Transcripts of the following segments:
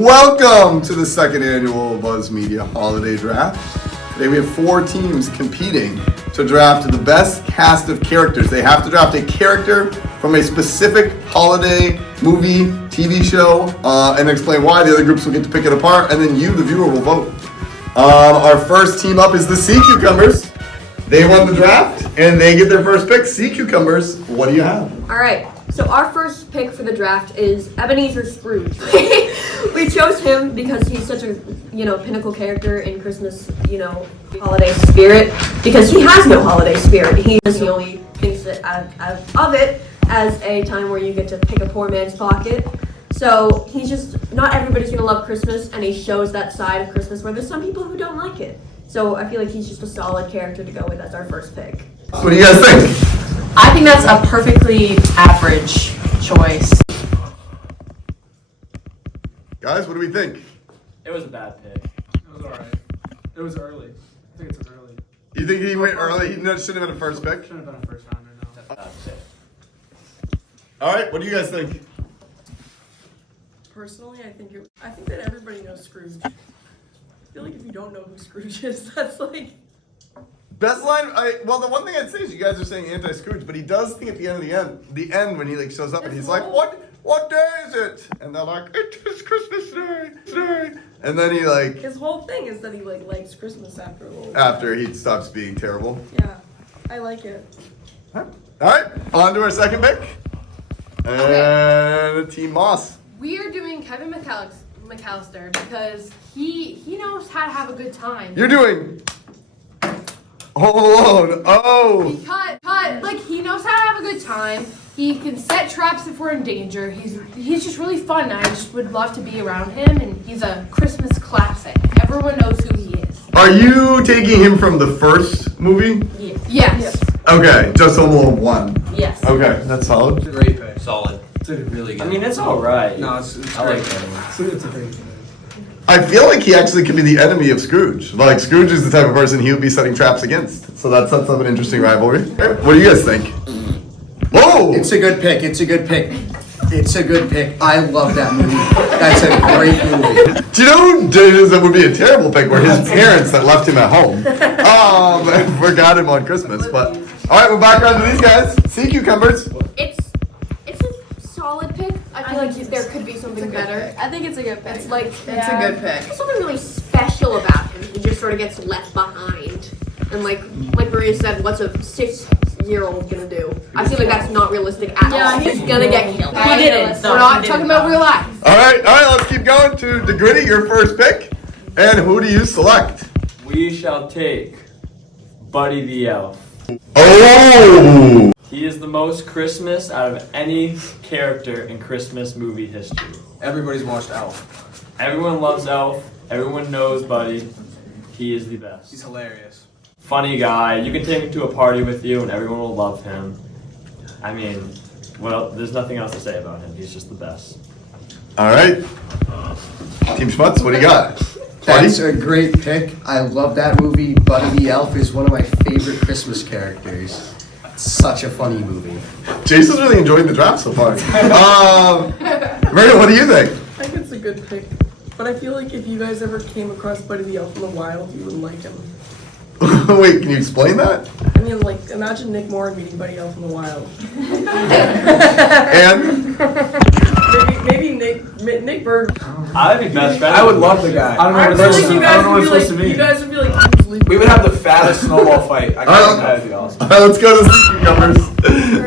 Welcome to the second annual Buzz Media Holiday Draft. Today we have 4 teams competing to draft the best cast of characters. They have to draft a character from a specific holiday movie, TV show, and explain why. The other groups will get to pick it apart, and then you, the viewer, will vote. Our first team up is the Sea Cucumbers. They won the draft, and they get their first pick. Sea Cucumbers, what do you have? All right. So our first pick for the draft is Ebenezer Scrooge. We chose him because he's such a, pinnacle character in Christmas, holiday spirit. Because he has no holiday spirit. He only thinks of it as a time where you get to pick a poor man's pocket. So he's just, not everybody's gonna love Christmas, and he shows that side of Christmas where there's some people who don't like it. So I feel like he's just a solid character to go with as our first pick. What do you guys think? I think that's a perfectly average choice. Guys, what do we think? It was a bad pick. It was alright. It was early. I think it's early. You think he went early? He shouldn't have been a first pick? Shouldn't have been a first rounder, no. All right, what do you guys think? Personally, I think that everybody knows Scrooge. I feel like if you don't know who Scrooge is, that's like... Best line, the one thing I'd say is you guys are saying anti-Scrooge, but he does think at the end when he shows up and he's like, what day is it? And they're like, it is Christmas Day. And then he His whole thing is that he likes Christmas after a little while. after he stops being terrible. Yeah, I like it. All right, on to our second pick. And Team Moss. We are doing Kevin McAllister because he knows how to have a good time. You're doing Home Alone. Oh. He knows how to have a good time. He can set traps if we're in danger. He's just really fun. I just would love to be around him, and he's a Christmas classic. Everyone knows who he is. Are you taking him from the first movie? Yes. Okay, just Home Alone 1. Yes. Okay, that's solid. Great pick. Solid. It's a really good. I mean, it's alright. No, it's I great. like it. It's a great pick. I feel like he actually could be the enemy of Scrooge. Like, Scrooge is the type of person he would be setting traps against. So that sets up an interesting rivalry. What do you guys think? Whoa! It's a good pick. I love that movie. That's a great movie. Do you know who that would be a terrible pick? Were his parents that left him at home. And forgot him on Christmas. But, alright, we're back around to these guys. Sea Cucumbers. It's a solid pick. I feel like there could be something better. I think it's a good pick. It's a good pick. There's something really special about him. He just sort of gets left behind. And like Maria said, what's a 6-year-old gonna do? I feel like that's not realistic at all. He's gonna get killed. He didn't. We're not talking about real life. Alright, let's keep going to DeGritty, your first pick. And who do you select? We shall take Buddy the Elf. Oh! He is the most Christmas out of any character in Christmas movie history. Everybody's watched Elf. Everyone loves Elf. Everyone knows Buddy. He is the best. He's hilarious. Funny guy. You can take him to a party with you and everyone will love him. I mean, well, there's nothing else to say about him. He's just the best. Alright. Team Schmutz, what do you got? That's a great pick. I love that movie. Buddy the Elf is one of my favorite Christmas characters. It's such a funny movie. Jason's really enjoying the draft so far. Maria, what do you think? I think it's a good pick. But I feel like if you guys ever came across Buddy the Elf in the wild, you wouldn't like him. Wait, can you explain that? I mean, imagine Nick Moore meeting Buddy Elf in the wild. And? Maybe Nick Bird. I'd be best friends. I would love the guy. I don't know what it's supposed to mean. You guys would be like, We would have the fattest snowball fight. I think that'd be awesome. Alright, let's go to the Sea Cucumbers.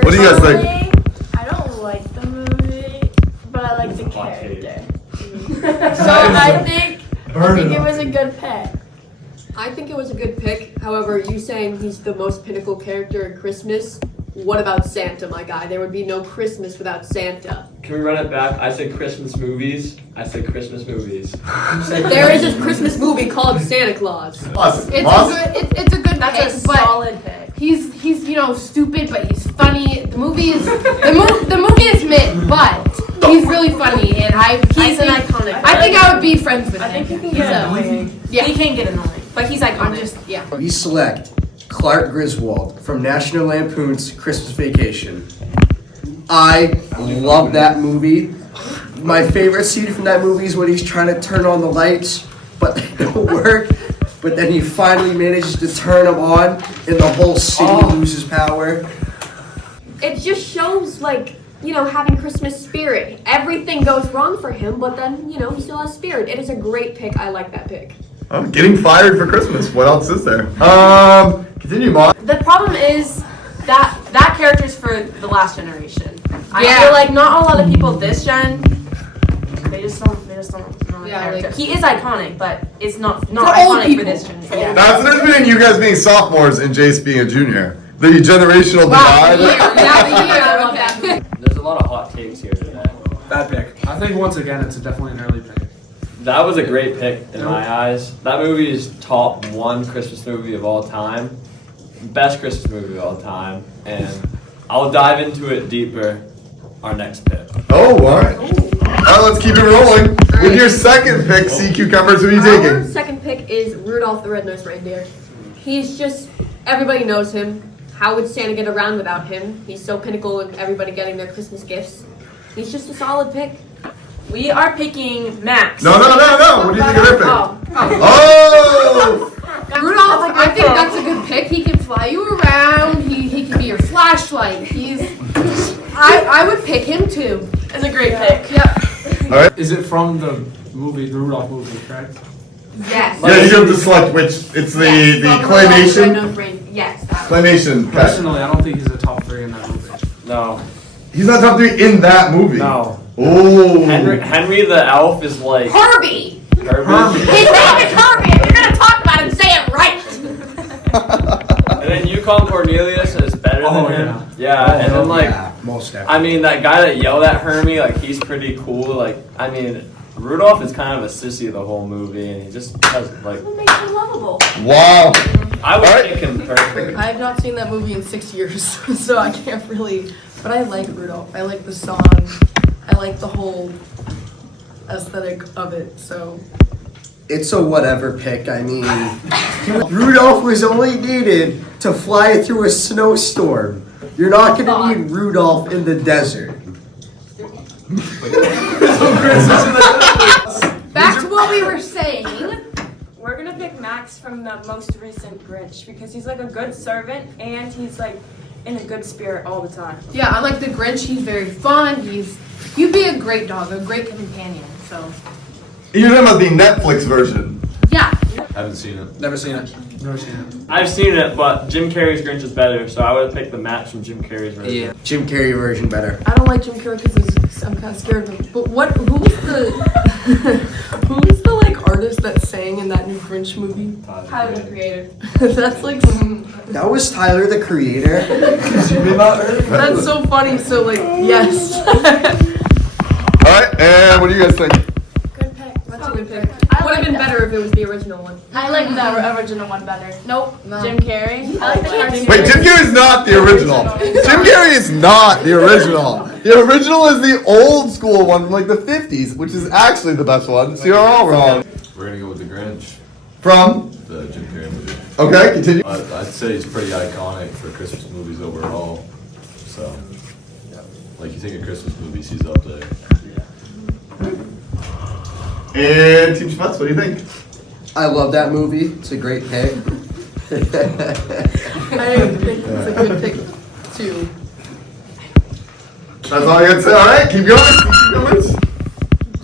What do you guys think? I don't like the movie, but I like the character. So I think it was a good pick. I think it was a good pick. However, you saying he's the most pinnacle character in Christmas, what about Santa, my guy? There would be no Christmas without Santa. Can we run it back? I said Christmas movies. There is a Christmas movie called Santa Claus. Awesome. It's a good That's pick, a solid pick. He's stupid, but he's funny. The movie is mid, but he's really funny, and he's an iconic. I think I would be friends with him. I think you can He's get a- annoying. Yeah, he can get annoying, but he's iconic. We select Clark Griswold from National Lampoon's Christmas Vacation. I love that movie. My favorite scene from that movie is when he's trying to turn on the lights, but they don't work. But then he finally manages to turn them on, and the whole city loses power. It just shows, like, you know, having Christmas spirit. Everything goes wrong for him, but then, you know, he still has spirit. It is a great pick. I like that pick. I'm getting fired for Christmas. What else is there? Continue, Mom. The problem is that character's for the last generation. I Yeah. feel like not a lot of people this gen. They just don't know the Yeah, character. like- He is iconic, but it's not For old iconic people. for this generation. Yeah. That's the difference between you guys being sophomores and Jace being a junior. The generational divide. There's a lot of hot takes here today. Bad pick. I think once again it's definitely an early pick. That was a great pick in my eyes. That movie is top 1 Christmas movie of all time. Best Christmas movie of all time. And I'll dive into it deeper our next pick. Oh, all right. All right, let's keep it rolling. With your second pick, sea cucumbers, who are you Our taking? second pick is Rudolph the Red-Nosed Reindeer. He's just, everybody knows him. How would Santa get around without him? He's so pinnacle of everybody getting their Christmas gifts. He's just a solid pick. We are picking Max. No. What do you think of their pick? Oh. Oh! Rudolph, I think that's a good pick. He can fly you around. He can be your flashlight. I would pick him too. It's a great pick. Yep. Is it from the movie, the Rudolph movie, correct? Yes. Yeah, you have to select which. It's the claymation. Yes. Claymation. Okay. Personally, I don't think he's a top 3 in that movie. No. He's not top 3 in that movie. No. Oh. Henry the elf is like Herbie! Herbie. His name is Herbie! If you're gonna talk about him, say it right! And then Yukon Cornelius is better than him. Yeah, and then like most definitely. I mean that guy that yelled at Hermie, like he's pretty cool. Like I mean Rudolph is kind of a sissy the whole movie and he just does like What makes him lovable? Wow. I would Alright. pick him perfect. I have not seen that movie in 6 years, so I can't really. But I like Rudolph. I like the song. I like the whole aesthetic of it. So It's a whatever pick. I mean, Rudolph was only needed to fly through a snowstorm. You're not going to need Rudolph in the desert. Back to what we were saying. We're gonna pick Max from the most recent Grinch because he's like a good servant and he's like in a good spirit all the time. Yeah, unlike the Grinch, he's very fun. You'd be a great dog, a great companion. So You're talking about the Netflix version. yeah. Haven't seen it. Never seen it. Never seen it. I've seen it, but Jim Carrey's Grinch is better, so I would have picked the Max from Jim Carrey's version. Yeah. Jim Carrey version better. I don't like Jim Carrey because I'm kind of scared of him. But who's the like artist that sang in that new Grinch movie? Tyler, the creator. That's like some. That was Tyler, the creator. That's so funny. So like yes. Alright, and what do you guys think? Good pick. That's a good pick. I Would have like been that. better if it was the original one. I like the original one better. Nope. Jim Carrey. I like the cartoon. Wait, Jim Carrey's not the original. Jim Carrey is not the original. The original is the old school one from like the 50s, which is actually the best one. So you're all wrong. We're gonna go with the Grinch, From? the Jim Carrey movie. Okay, continue. I'd say he's pretty iconic for Christmas movies overall. So, like you think of Christmas movies, he's up there. And Team Schmutz, what do you think? I love that movie. It's a great pick. I think it's a good pick too. That's all I got to say. Alright, keep going. Keep going.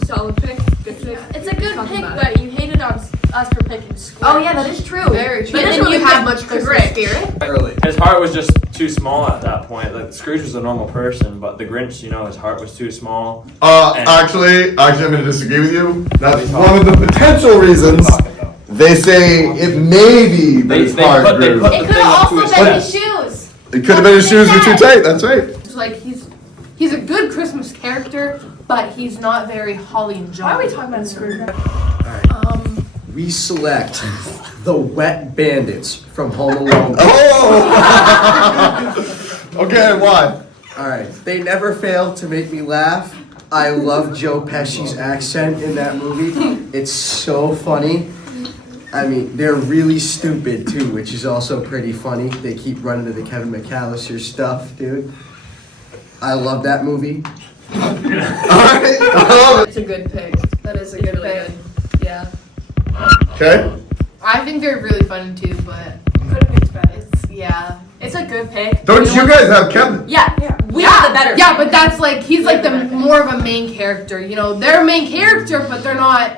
Solid pick. Good pick. It's a good Talking pick, about but you hated on us for picking Squid. Oh yeah, that is true. Very true. But But then then you you have picked much the Christmas Grinch. spirit. Early. His heart was just too small at that point. Like Scrooge was a normal person, but the Grinch, you know, his heart was too small. Actually, I'm going to disagree with you. That's one of the potential reasons. They say it may be that his heart grew. It could have also been his shoes. It could have been his shoes were too tight. That's right. It's like he's a good Christmas character, but he's not very holly and jolly. Why are we talking about Scrooge? We select the Wet Bandits from Home Alone. Oh! Okay, why? Alright, they never fail to make me laugh. I love Joe Pesci's accent in that movie. It's so funny. I mean, they're really stupid too, which is also pretty funny. They keep running to the Kevin McAllister stuff, dude. I love that movie. Alright, I love It's a good pick. That is a It's good really pick. good. Yeah. it. Okay. I think they're really fun too, but Could have picked better. It's a good pick. Don't you guys have Kevin? Yeah, we have the better. Yeah, but that's like he's like the better pick. more of a main character. You know, they're a main character, but they're not.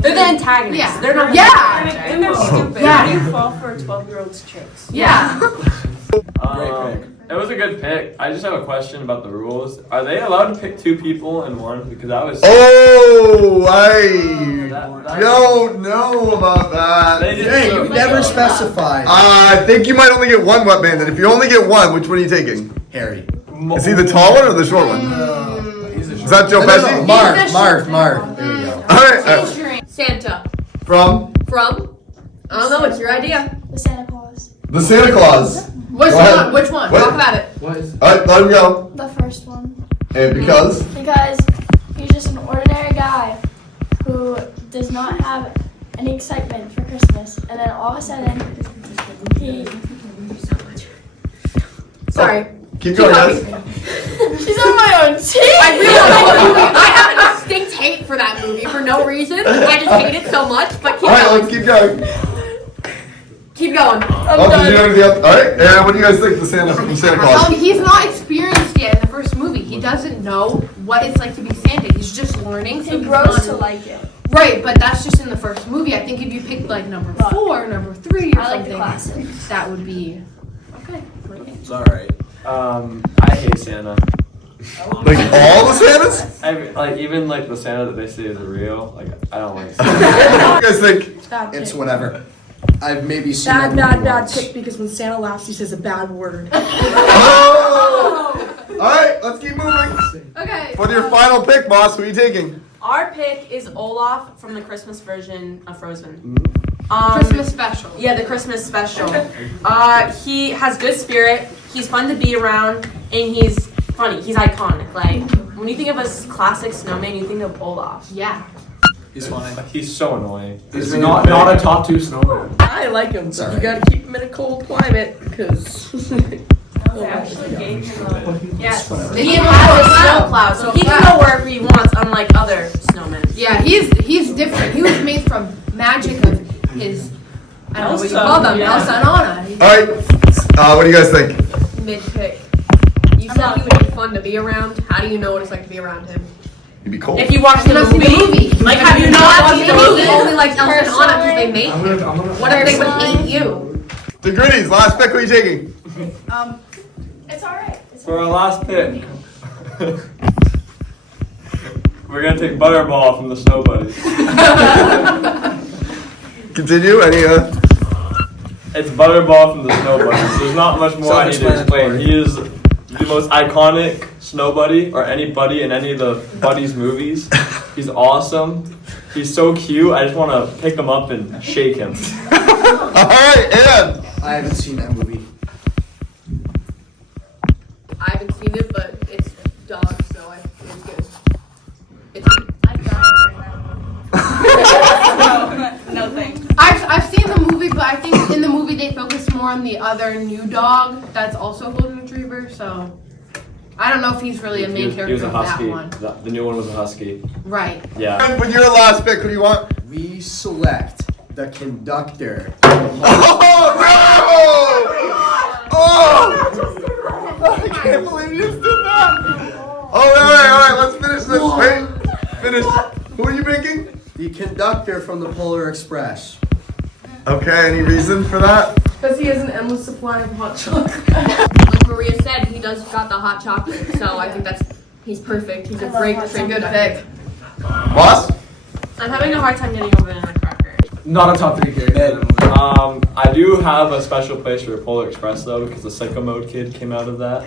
They're the antagonists. Yeah. They're not. Yeah. And they're stupid. Yeah. How do you fall for a 12-year-old's tricks? Yeah. It was a good pick. I just have a question about the rules. Are they allowed to pick 2 people in one? Because that was. Oh, I that- don't know about that. They did Hey, so you good. never specified. I think you might only get one wetband, and if you only get one, which one are you taking? Harry. Is he the tall one or the short one? Is that Joe No, no, no, Pesci? Marv. There you go. Alright, Santa. from From? I don't know. It's your idea. The Santa Claus. the Santa Claus. Which Go ahead. one? Which one? What? Talk about it. Alright, let him go. The first one. And because? Because he's just an ordinary guy who does not have any excitement for Christmas. And then all of a sudden, he... Sorry. Keep going, guys. She's on my own team! I realize I have a distinct hate for that movie for no reason. I just hate it so much. But keep Alright, going. let's keep going. Keep going. Oh, did you have anything else? Alright, and what do you guys think of the Santa from Santa Claus? He's not experienced yet in the first movie. He doesn't know what it's like to be Santa. He's just learning. So He he's grows not- to like it. Right, but that's just in the first movie. I think if you picked like number 4, number 3, or I like something, the classics. that would be okay. It's alright. I hate Santa. Like all the Santas? Like even like the Santa that they say is real. Like I don't like. What do you guys think? It's whatever. I've maybe seen that Bad movie once. pick because when Santa laughs, he says a bad word. Oh! Alright, let's keep moving. Okay. For your final pick, boss, who are you taking? Our pick is Olaf from the Christmas version of Frozen. Christmas special. Yeah, the Christmas special. He has good spirit. He's fun to be around, and he's funny. He's iconic. Like when you think of a classic snowman, you think of Olaf. Yeah. He's funny. He's so annoying. He's not a top 2 snowman. I like him, but you gotta keep him in a cold climate because. They actually gave him a... Yes. They He gave him has a a cloud. snow cloud, so he can go wherever he wants, unlike other snowmen. Yeah, he's different. He was made from magic of his. I don't know what you call them. Yeah. Elsa and Anna. Alright, what do you guys think? Mid pick. You said he would be fun to be around. How do you know what it's like to be around him? You'd be cold. If you watch the I've seen the movie, movie. like have you not seen the He movie? only likes Elsa and Anna because they mate. I'm gonna What if they would hate you? The Gritties, last pick, who are you taking? It's alright. For our last pick, we're gonna take Butterball from the Snow Buddies. Continue, It's Butterball from the Snow Buddies. There's not much more I need to explain. He is the most iconic snow buddy or any buddy in any of the Buddies movies. He's awesome. He's so cute. I just want to pick him up and shake him. Alright, and I haven't seen that movie. I haven't seen it, but it's dog, so it's good. It's good. No thanks. I've seen the movie, but I think in the movie they focus more on the other new dog that's also a golden retriever. So I don't know if he's really a main He character was a of that husky. one. The new one was a husky. Right. Yeah. with your last pick, who do you want? We select the conductor. Oh no! Oh! I can't believe you just did that! Alright, let's finish this. Wait, finish. Who are you picking? The conductor from the Polar Express. Okay, any reason for that? Because he has an endless supply of hot chocolate. Like Maria said, he does got the hot chocolate, so I think he's perfect. He's a great Good pick. Boss? I'm having a hard time getting over Nutcracker. Not a top 3 character. I do have a special place for Polar Express though because the Psycho Mode kid came out of that.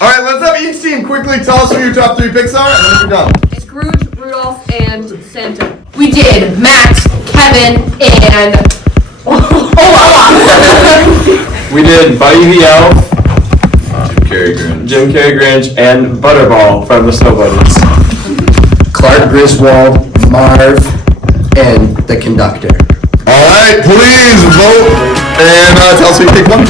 Alright, let's have each team quickly tell us who your top 3 picks are, and then we're done. Scrooge, Rudolph, and Santa. We did Max, Kevin, and Olaf. We did Buddy the Elf, Jim Carrey Grinch, and Butterball from the Snow Buddies. Clark Griswold, Marv, and the conductor. Alright, please vote and tell us who you pick one.